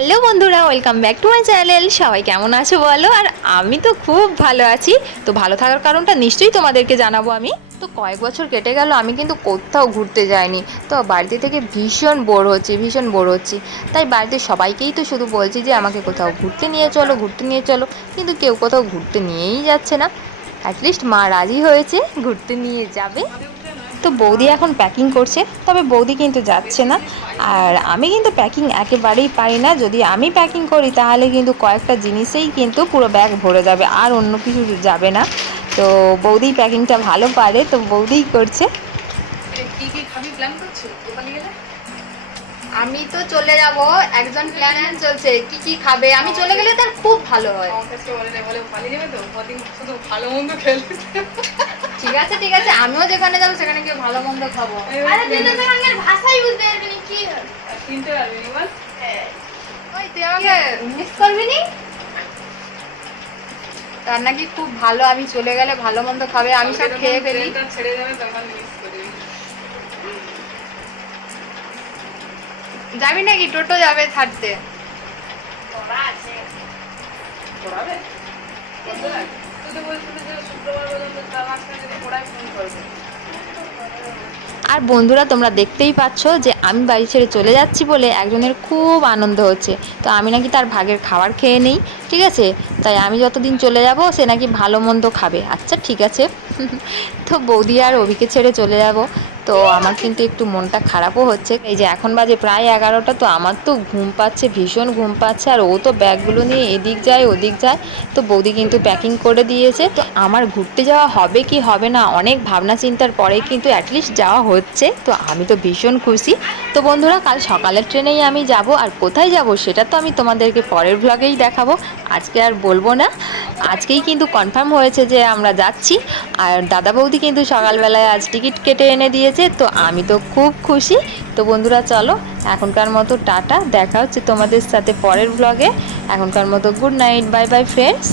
Hello বন্ধুরা, welcome back to my channel. সবাই কেমন আছো বলো? আর আমি তো খুব ভালো আছি। তো ভালো থাকার কারণটা নিশ্চয়ই তোমাদেরকে জানাব আমি। তো কয়েক বছর কেটে গেল, আমি কিন্তু কোথাও ঘুরতে যাইনি। তো বাড়িতে থেকে ভীষণ বোর হচ্ছি, ভীষণ বোর হচ্ছি। তাই বাড়িতে সবাইকেই তো শুধু বলছি যে, আমাকে কোথাও ঘুরতে নিয়ে চলো, ঘুরতে নিয়ে চলো। কিন্তু কেউ কোথাও ঘুরতে নিয়েই যাচ্ছে না। অ্যাটলিস্ট মা রাজি হয়েছে, ঘুরতে নিয়ে যাবে। তো বৌদি এখন প্যাকিং করছে, তবে বৌদি কিন্তু যাচ্ছে না। আর আমি কিন্তু প্যাকিং একেবারেই পারি না। যদি আমি প্যাকিং করি, তাহলে কিন্তু কয়েকটা জিনিসেই কিন্তু পুরো ব্যাগ ভরে যাবে, আর অন্য কিছু যাবে না। তো বৌদি প্যাকিংটা ভালো পারে, তো বৌদিই করছে। কি কি খাবি প্ল্যান আমি তো চলে যাব একজন প্ল্যান চলছে কি কি খাবে? আমি চলে গেলে তার খুব ভালো হয়। শুধু ভালো মন্দ খেলে ঠিক আছে ঠিক আছে আমিও যেখানে যাব সেখানে গিয়ে ভালো মন্দ খাব। আরে তুই তো ভাষাই বুঝতে পারবি না কি তিনটে পারবি বল ওই তুই আমাকে মিস করবি নি? তার নাকি খুব ভালো আমি চলে গেলে ভালো মন্দ খাবে আমি সব খেয়ে ফেলি। ছেড়ে যাবে তখন মিস করবি যাবি নাকি? টোটো যাবে ছাড়তে। আর বন্ধুরা তোমরা দেখতেই পাচ্ছ যে আমি বাড়ি ছেড়ে চলে যাচ্ছি বলে একজনের খুব আনন্দ হচ্ছে। তো আমি নাকি তার ভাগের খাবার খেয়ে নেই ঠিক আছে? তাই আমি যতদিন চলে যাব সে নাকি ভালো মন্দ খাবে। আচ্ছা ঠিক আছে। তো বৌদি আর অভিকে ছেড়ে চলে যাব। তো আমার কিন্তু একটু মনটা খারাপও হচ্ছে। এই যে এখন বাজে প্রায় এগারোটা, তো আমার তো ঘুম পাচ্ছে, ভীষণ ঘুম পাচ্ছে, আর ও তো ব্যাগগুলো নিয়ে এদিক যায়, ওদিক যায়। তো বৌদি কিন্তু প্যাকিং করে দিয়েছে। তো আমার ঘুরতে যাওয়া হবে কি হবে না, অনেক ভাবনা চিন্তার পরে কিন্তু অ্যাটলিস্ট যাওয়া হচ্ছে। তো আমি তো ভীষণ খুশি। তো বন্ধুরা, কাল সকালের ট্রেনেই আমি যাব, আর কোথায় যাব সেটা তো আমি তোমাদেরকে পরের ভ্লগেই দেখাবো। আজকে আর বলব না। আজকেই কিন্তু কনফার্ম হয়েছে যে আমরা যাচ্ছি। আর দাদা বৌদি কিন্তু সকালবেলায় আজ টিকিট কেটে এনে দিয়েছে, তো আমি তো খুব খুশি। তো বন্ধুরা, চলো, এখনকার মতো টাটা। দেখা হচ্ছে তোমাদের সাথে পরের ব্লগে এখনকার মতো good night bye bye friends